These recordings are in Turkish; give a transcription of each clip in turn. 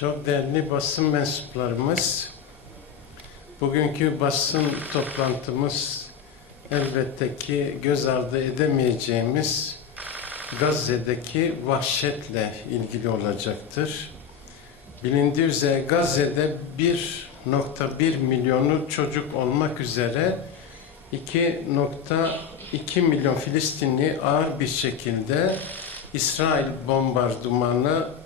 Çok değerli basın mensuplarımız, bugünkü basın toplantımız elbette ki göz ardı edemeyeceğimiz Gazze'deki vahşetle ilgili olacaktır. Bilindiği üzere Gazze'de 1.1 milyonu çocuk olmak üzere 2.2 milyon Filistinli ağır bir şekilde İsrail bombardımanı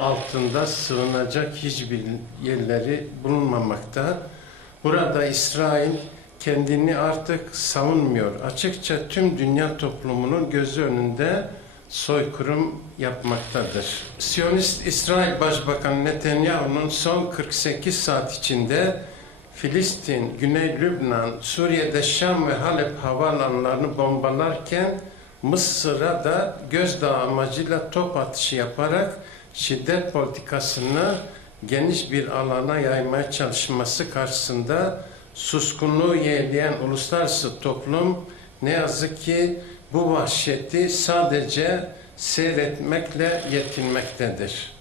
altında sığınacak hiçbir yerleri bulunmamakta. Burada İsrail kendini artık savunmuyor. Açıkça tüm dünya toplumunun gözü önünde soykırım yapmaktadır. Siyonist İsrail Başbakanı Netanyahu'nun son 48 saat içinde Filistin, Güney Lübnan, Suriye'de Şam ve Halep havaalanlarını bombalarken Mısır'a da gözdağı amacıyla top atışı yaparak şiddet politikasını geniş bir alana yaymaya çalışması karşısında suskunluğu yeğleyen uluslararası toplum ne yazık ki bu vahşeti sadece seyretmekle yetinmektedir.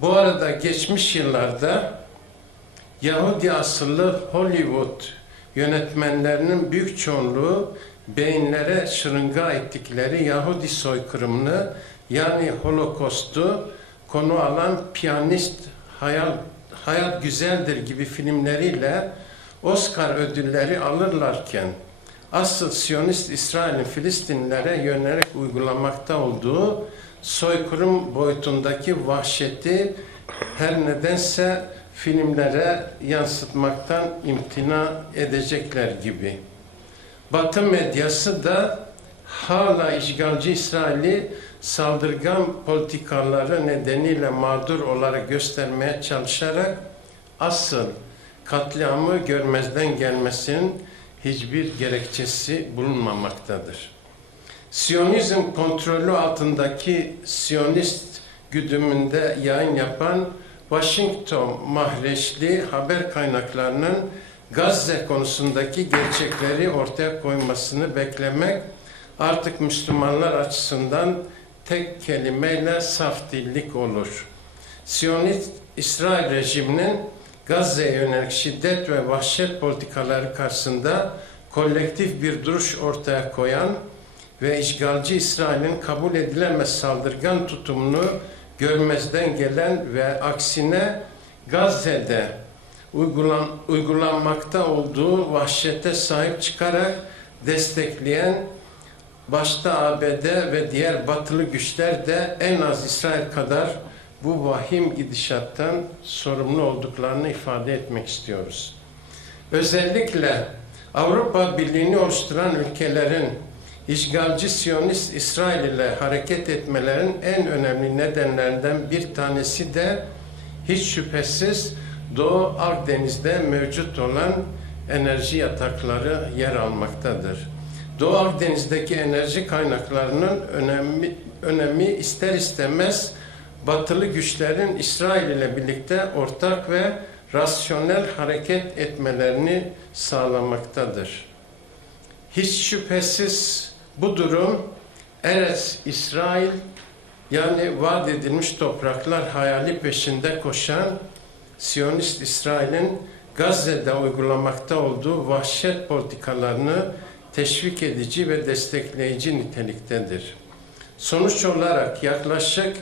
Bu arada geçmiş yıllarda Yahudi asıllı Hollywood yönetmenlerinin büyük çoğunluğu beyinlere şırınga ettikleri Yahudi soykırımını yani Holocaust'u konu alan piyanist hayal hayat güzeldir gibi filmleriyle Oscar ödülleri alırlarken asıl Siyonist İsrail'in Filistinlilere yönelik uygulamakta olduğu soykırım boyutundaki vahşeti her nedense filmlere yansıtmaktan imtina edecekler gibi. Batı medyası da hala işgalci İsrail'i saldırgan politikaları nedeniyle mağdur olarak göstermeye çalışarak asıl katliamı görmezden gelmesinin hiçbir gerekçesi bulunmamaktadır. Siyonizm kontrolü altındaki Siyonist güdümünde yayın yapan Washington mahreçli haber kaynaklarının Gazze konusundaki gerçekleri ortaya koymasını beklemek artık Müslümanlar açısından tek kelimeyle saf dillik olur. Siyonist İsrail rejiminin Gazze'ye yönelik şiddet ve vahşet politikaları karşısında kolektif bir duruş ortaya koyan ve işgalci İsrail'in kabul edilemez saldırgan tutumunu görmezden gelen ve aksine Gazze'de uygulan, uygulanmakta olduğu vahşete sahip çıkarak destekleyen başta ABD ve diğer batılı güçler de en az İsrail kadar bu vahim gidişattan sorumlu olduklarını ifade etmek istiyoruz. Özellikle Avrupa Birliği'ni oluşturan ülkelerin işgalci Siyonist İsrail ile hareket etmelerin en önemli nedenlerinden bir tanesi de hiç şüphesiz Doğu Akdeniz'de mevcut olan enerji yatakları yer almaktadır. Doğu Akdeniz'deki enerji kaynaklarının önemi, önemi ister istemez batılı güçlerin İsrail ile birlikte ortak ve rasyonel hareket etmelerini sağlamaktadır. Hiç şüphesiz bu durum Eres İsrail yani vaat edilmiş topraklar hayali peşinde koşan Siyonist İsrail'in Gazze'de uygulamakta olduğu vahşet politikalarını teşvik edici ve destekleyici niteliktedir. Sonuç olarak yaklaşık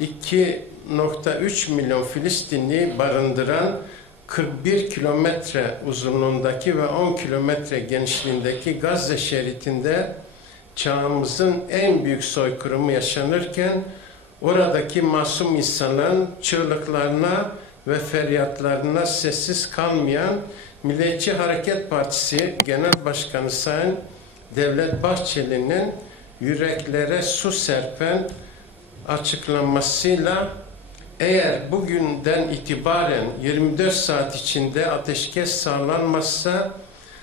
2.3 milyon Filistinli barındıran 41 kilometre uzunluğundaki ve 10 kilometre genişliğindeki Gazze şeridinde çağımızın en büyük soykırımı yaşanırken oradaki masum insanların çığlıklarına ve feryatlarına sessiz kalmayan Milliyetçi Hareket Partisi Genel Başkanı Sayın Devlet Bahçeli'nin yüreklere su serpen açıklamasıyla eğer bugünden itibaren 24 saat içinde ateşkes sağlanmazsa,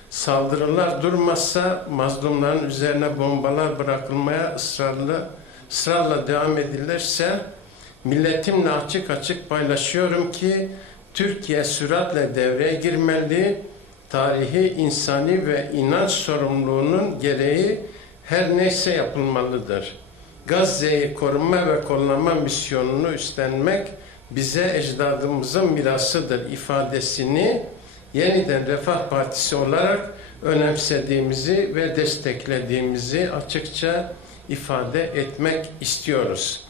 saldırılar durmazsa, mazlumların üzerine bombalar bırakılmaya ısrarlı, ısrarla devam edilirse, milletimle açık açık paylaşıyorum ki Türkiye süratle devreye girmeli, tarihi, insani ve inanç sorumluluğunun gereği her neyse yapılmalıdır. Gazze'yi koruma ve kollama misyonunu üstlenmek bize ecdadımızın mirasıdır ifadesini yeniden Refah Partisi olarak önemsediğimizi ve desteklediğimizi açıkça ifade etmek istiyoruz.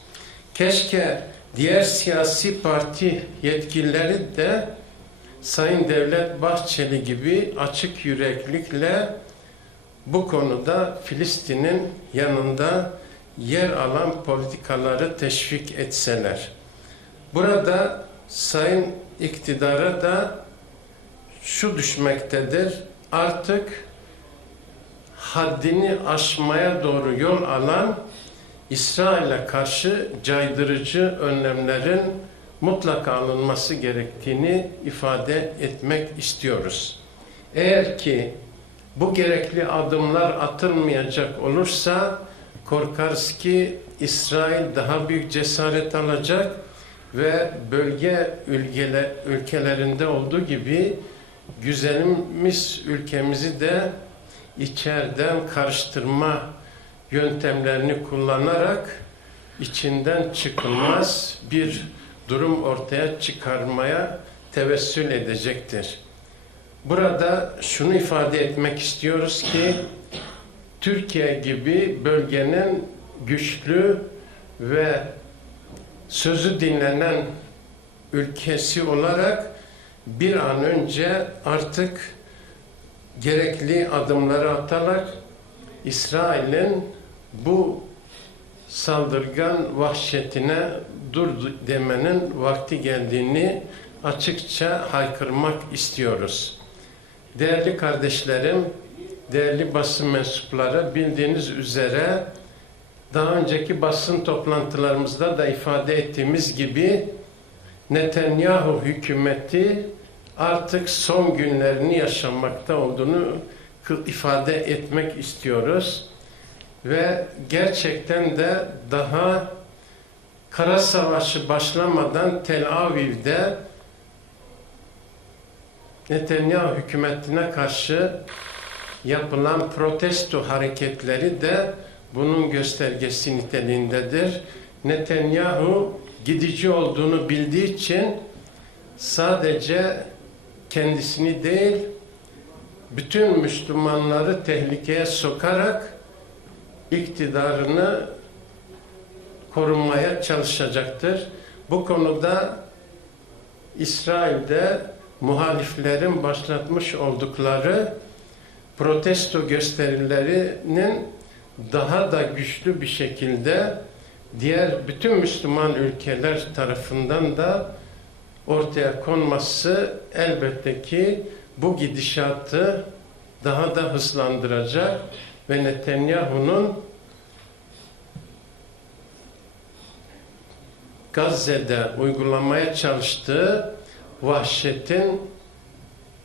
Keşke diğer siyasi parti yetkilileri de Sayın Devlet Bahçeli gibi açık yüreklikle bu konuda Filistin'in yanında yer alan politikaları teşvik etseler. Burada sayın iktidara da şu düşmektedir. Artık haddini aşmaya doğru yol alan İsrail'e karşı caydırıcı önlemlerin mutlaka alınması gerektiğini ifade etmek istiyoruz. Eğer ki bu gerekli adımlar atılmayacak olursa korkarız ki İsrail daha büyük cesaret alacak ve bölge ülkele, ülkelerinde olduğu gibi güzelimiz ülkemizi de içeriden karıştırma yöntemlerini kullanarak içinden çıkılmaz bir durum ortaya çıkarmaya tevessül edecektir. Burada şunu ifade etmek istiyoruz ki Türkiye gibi bölgenin güçlü ve sözü dinlenen ülkesi olarak bir an önce artık gerekli adımları atarak İsrail'in bu saldırgan vahşetine dur demenin vakti geldiğini açıkça haykırmak istiyoruz. Değerli kardeşlerim, değerli basın mensupları bildiğiniz üzere daha önceki basın toplantılarımızda da ifade ettiğimiz gibi Netanyahu hükümeti artık son günlerini yaşamakta olduğunu ifade etmek istiyoruz. Ve gerçekten de daha Kara Savaşı başlamadan Tel Aviv'de Netanyahu hükümetine karşı yapılan protesto hareketleri de bunun göstergesi niteliğindedir. Netanyahu gidici olduğunu bildiği için sadece kendisini değil bütün Müslümanları tehlikeye sokarak iktidarını korunmaya çalışacaktır. Bu konuda İsrail'de muhaliflerin başlatmış oldukları protesto gösterilerinin daha da güçlü bir şekilde diğer bütün Müslüman ülkeler tarafından da ortaya konması elbette ki bu gidişatı daha da hızlandıracak ve Netanyahu'nun Gazze'de uygulamaya çalıştığı vahşetin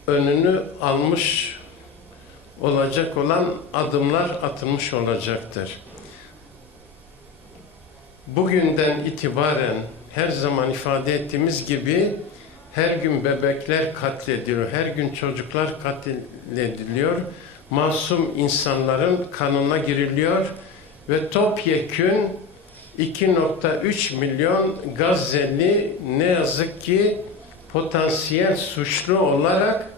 önünü almış olacak olan adımlar atılmış olacaktır. Bugünden itibaren her zaman ifade ettiğimiz gibi her gün bebekler katlediliyor, her gün çocuklar katlediliyor, masum insanların kanına giriliyor ve topyekün 2.3 milyon Gazze'li ne yazık ki potansiyel suçlu olarak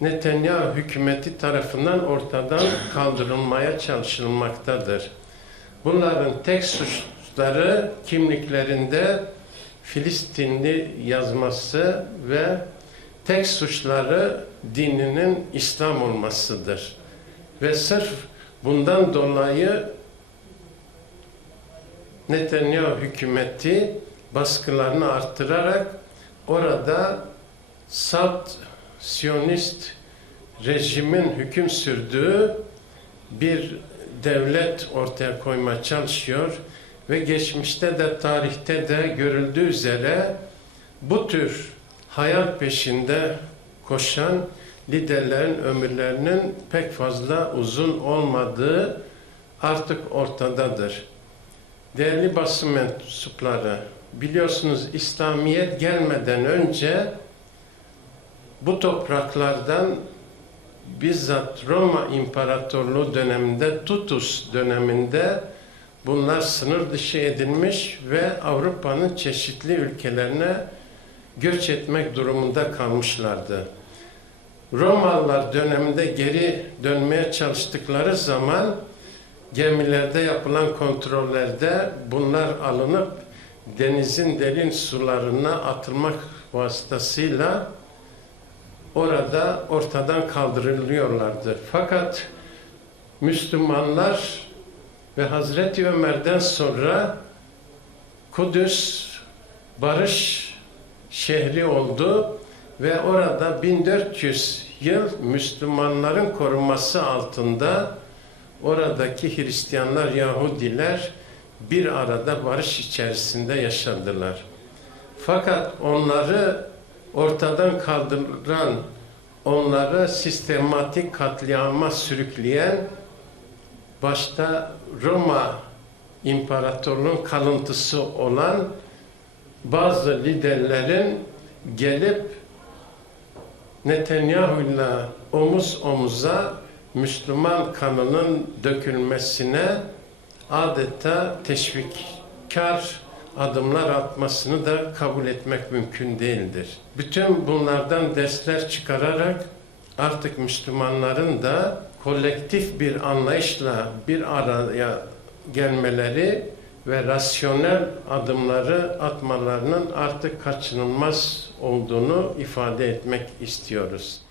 Netanyahu hükümeti tarafından ortadan kaldırılmaya çalışılmaktadır. Bunların tek suçları kimliklerinde Filistinli yazması ve tek suçları dininin İslam olmasıdır. Ve sırf bundan dolayı Netanyahu hükümeti baskılarını arttırarak orada salt Siyonist rejimin hüküm sürdüğü bir devlet ortaya koymaya çalışıyor ve geçmişte de tarihte de görüldüğü üzere bu tür hayal peşinde koşan liderlerin ömürlerinin pek fazla uzun olmadığı artık ortadadır. Değerli basın mensupları, biliyorsunuz İslamiyet gelmeden önce bu topraklardan bizzat Roma İmparatorluğu döneminde, Tutus döneminde bunlar sınır dışı edilmiş ve Avrupa'nın çeşitli ülkelerine göç etmek durumunda kalmışlardı. Romalılar döneminde geri dönmeye çalıştıkları zaman gemilerde yapılan kontrollerde bunlar alınıp denizin derin sularına atılmak vasıtasıyla orada ortadan kaldırılıyorlardı. Fakat Müslümanlar ve Hazreti Ömer'den sonra Kudüs barış şehri oldu ve orada 1400 yıl Müslümanların korunması altında oradaki Hristiyanlar, Yahudiler bir arada barış içerisinde yaşadılar. Fakat onları ortadan kaldıran, onları sistematik katliama sürükleyen başta Roma İmparatorluğun kalıntısı olan bazı liderlerin gelip Netanyahu'yla omuz omuza Müslüman kanının dökülmesine adeta teşvikkar adımlar atmasını da kabul etmek mümkün değildir. Bütün bunlardan dersler çıkararak artık Müslümanların da kolektif bir anlayışla bir araya gelmeleri ve rasyonel adımları atmalarının artık kaçınılmaz olduğunu ifade etmek istiyoruz.